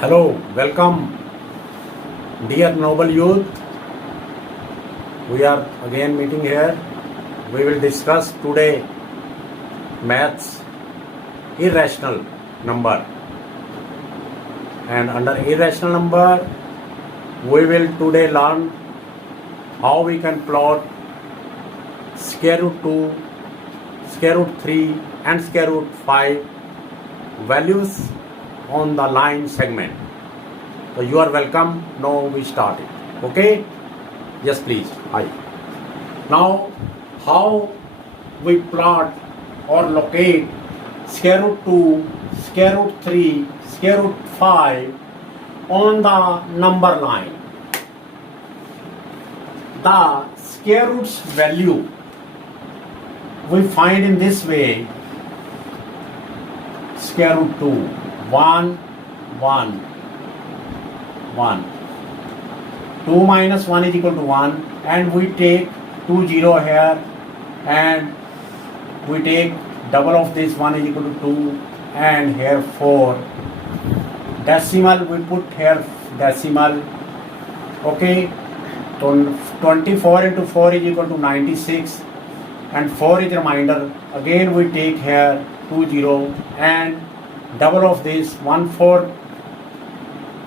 Hello, welcome, dear noble youth. We are again meeting here. We will discuss today maths irrational number. And under irrational number, we will today learn how we can plot square root 2, square root 3 and square root 5 values on the line segment. So you are welcome. Now we start it. Okay? Yes, please. Hi. Now, how we plot or locate square root 2, square root 3, square root 5 on the number line. The square root's value we find in this way: square root 2, 1, 1, 1. 2 minus 1 is equal to 1, and we take 2 0 here, and we take double of this, 1 is equal to 2, and here 4. Decimal we put here decimal. Okay, so 24 into 4 is equal to 96, and 4 is remainder. Again we take here 2 0 and double of this, 1 4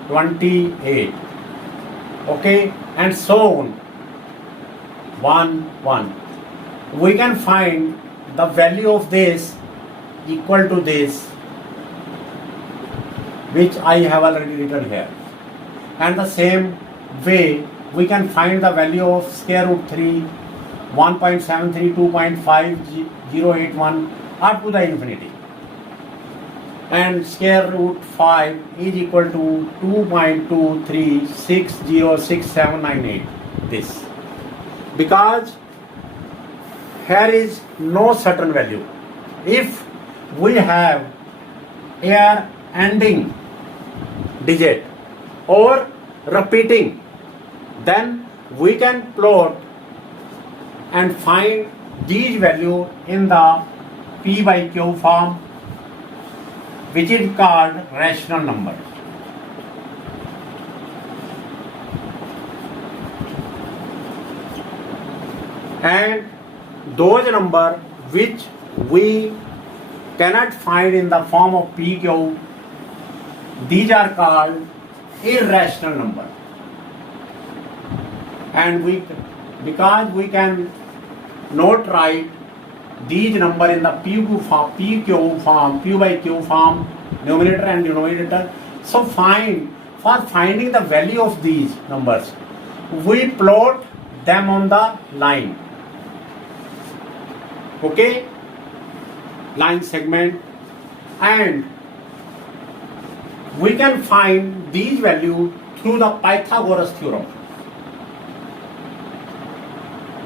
28. Okay, and so on, 1 1. We can find the value of this equal to this, which I have already written here. And the same way we can find the value of square root 3, 1.73, 2.5081 up to the infinity. And square root 5 is equal to 2.23606798. This, because here is no certain value. If we have a ending digit or repeating, then we can plot and find these value in the P by Q form, which is called rational number. And those numbers which we cannot find in the form of PQ, these are called irrational number. And because we can not write these number in the PQ form, P by Q form, numerator and denominator. So for finding the value of these numbers, we plot them on the line. Okay, line segment, and we can find these values through the Pythagoras theorem.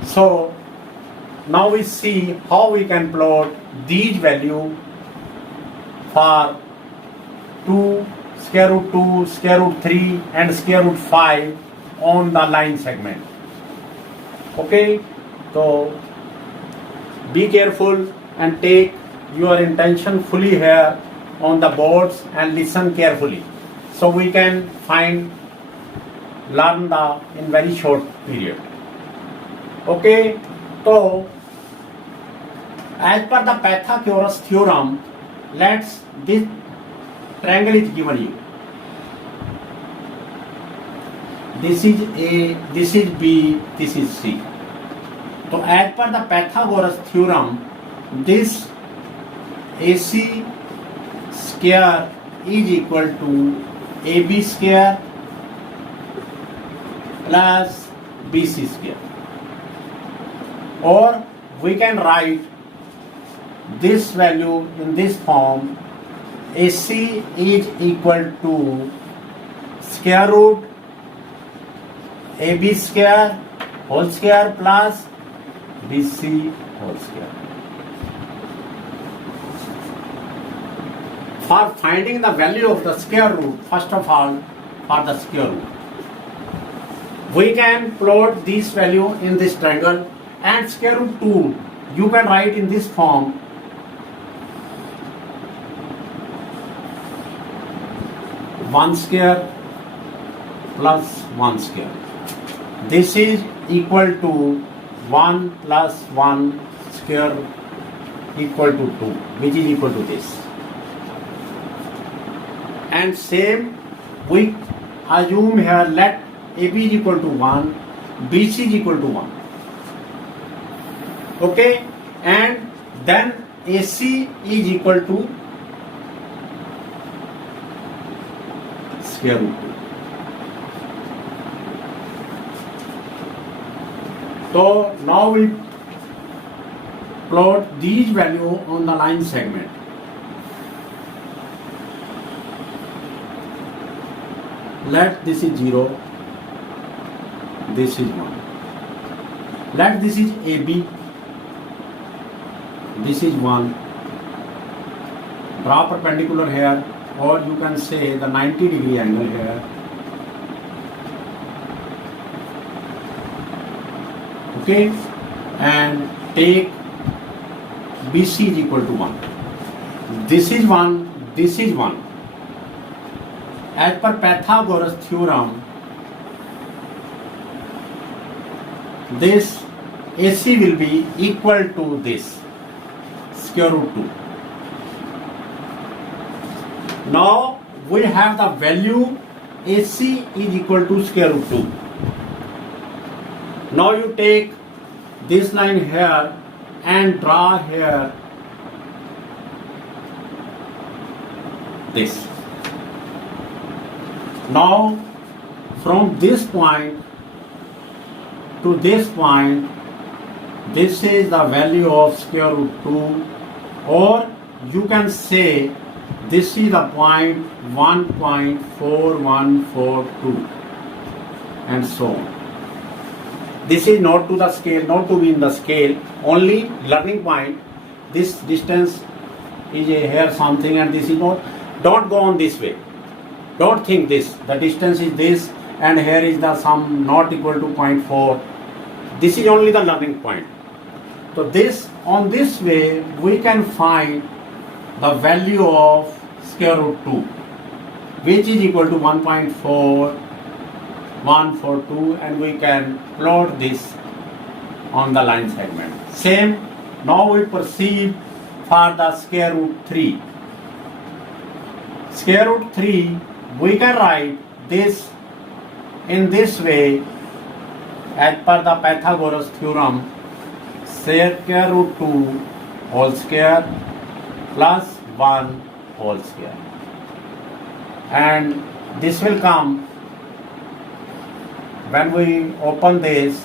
So now we see how we can plot these values for 2, square root 2, square root 3 and square root 5 on the line segment. Okay, so be careful and take your intention fully here on the boards and listen carefully, so we can learn in very short period. Okay, so as per the Pythagoras theorem, this triangle is given you. This is A, this is B, this is C. So as per the Pythagoras theorem, this AC square is equal to AB square plus BC square. Or we can write this value in this form: AC is equal to square root AB square whole square plus BC whole square. For finding the value of the square root, first of all, for the square root, we can plot this value in this triangle, and square root 2 you can write in this form: 1 square plus 1 square. This is equal to 1 plus 1 square equal to 2, which is equal to this. And same we assume here, let AB is equal to 1, BC is equal to 1. Okay, and then AC is equal to square root 2. So now we plot these values on the line segment. Let this is 0, this is 1. Let this is AB, this is 1. Draw perpendicular here, or you can say the 90-degree angle here. Okay, and take BC is equal to 1. This is 1, this is 1. As per Pythagoras theorem, this AC will be equal to this square root 2. Now we have the value AC is equal to square root 2. Now you take this line here and draw here this. Now from this point to this point, this is the value of square root 2, or you can say this is the point 1.4142 and so on. This is not to the scale, not to be in the scale, only learning point. This distance is here something and this is not. Don't go on this way. Don't think this. The distance is this and here is the sum not equal to 0.4. This is only the learning point. So this, on this way we can find the value of square root 2, which is equal to 1.4142, and we can plot this on the line segment. Same, now we proceed for the square root 3. Square root 3, we can write this in this way as per the Pythagoras theorem, square root 2 whole square plus 1 whole square. And this will come when we open this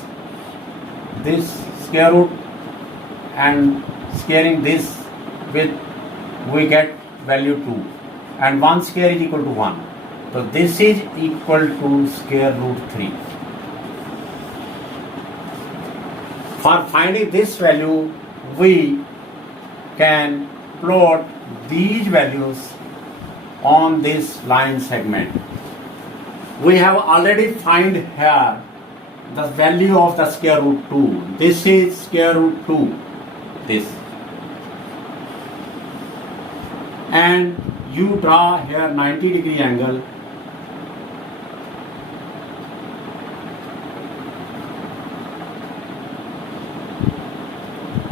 square root and squaring this with, we get value 2, and 1 square is equal to 1. So this is equal to square root 3. For finding this value, we can plot these values on this line segment. We have already find here the value of the square root 2. This is square root 2, this. And you draw here 90-degree angle.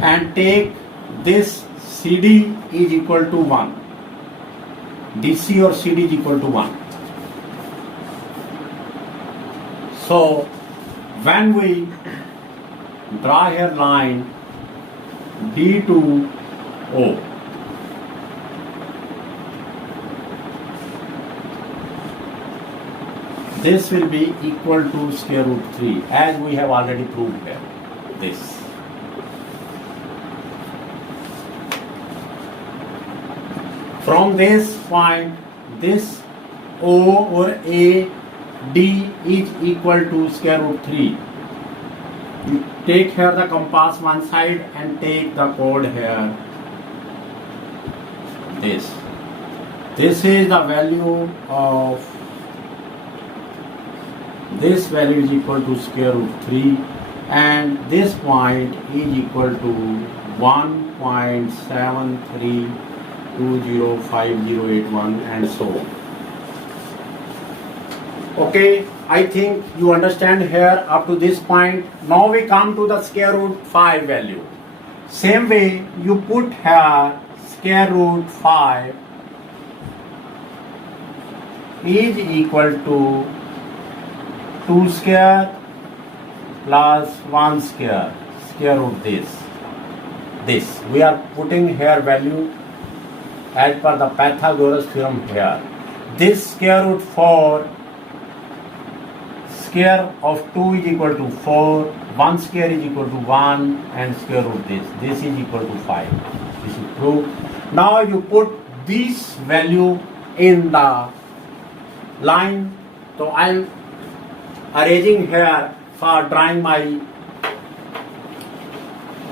And take this CD is equal to 1. DC or CD is equal to 1. So when we draw here line D to O, this will be equal to square root 3, as we have already proved here. This. From this point, this O or A, D is equal to square root 3. You take here the compass one side and take the chord here. This. This is the value of, this value is equal to square root 3, and this point is equal to 1.73205081 and so on. Okay, I think you understand here up to this point. Now we come to the square root 5 value. Same way you put here square root 5 is equal to 2 square plus 1 square root this. We are putting here value as per the Pythagoras theorem here. This square root 4 square of 2 is equal to 4, 1 square is equal to 1 and square root this is equal to 5. This is proved. Now you put this value in the line. So I am arranging here for drawing my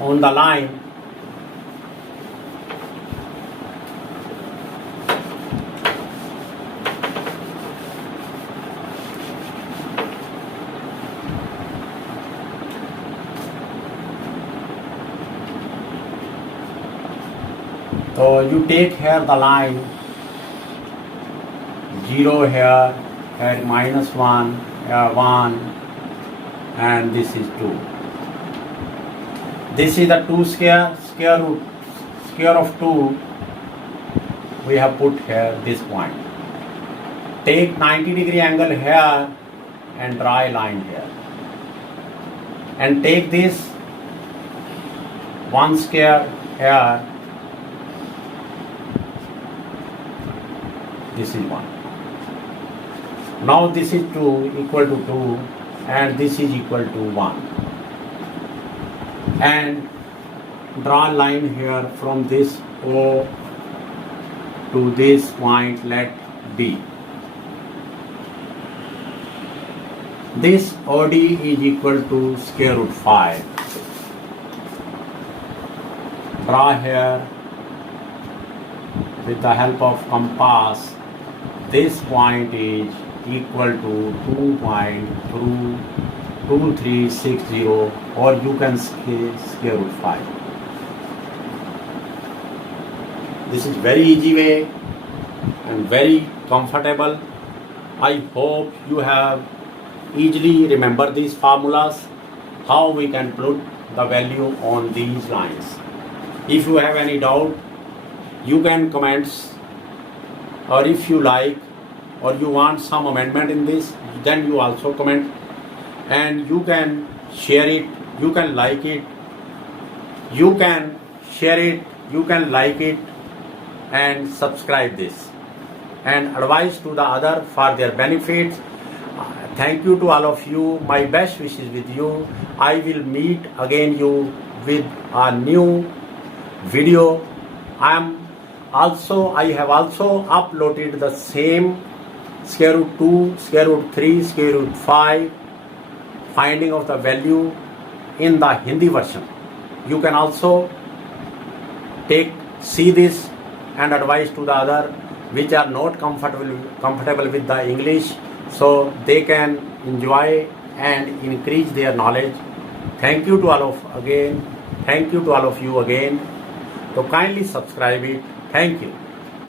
on the line. So you take here the line 0 here, at minus 1, 1 and this is 2. This is the 2 square of 2 we have put here this point. Take 90-degree angle here and draw a line here. And take this 1 square here. This is 1. Now this is 2 equal to 2 and this is equal to 1. And draw a line here from this O to this point, let B. This OD is equal to square root 5. Draw here with the help of compass. This point is equal to 2.2360 or you can square root 5. This is very easy way and very comfortable. I hope you have easily remember these formulas, how we can put the value on these lines. If you have any doubt, you can comment, or if you like or you want some amendment in this, then you also comment, and you can share it, you can like it, you can share it, you can like it and subscribe this and advise to the other for their benefits. Thank you to all of you. My best wishes with you. I will meet again you with a new video. I have also uploaded the same square root 2, square root 3, square root 5 finding of the value in the Hindi version. You can also see this and advise to the other which are not comfortable with the English, so they can enjoy and increase their knowledge. Thank you to all of you again. So kindly subscribe it. Thank you.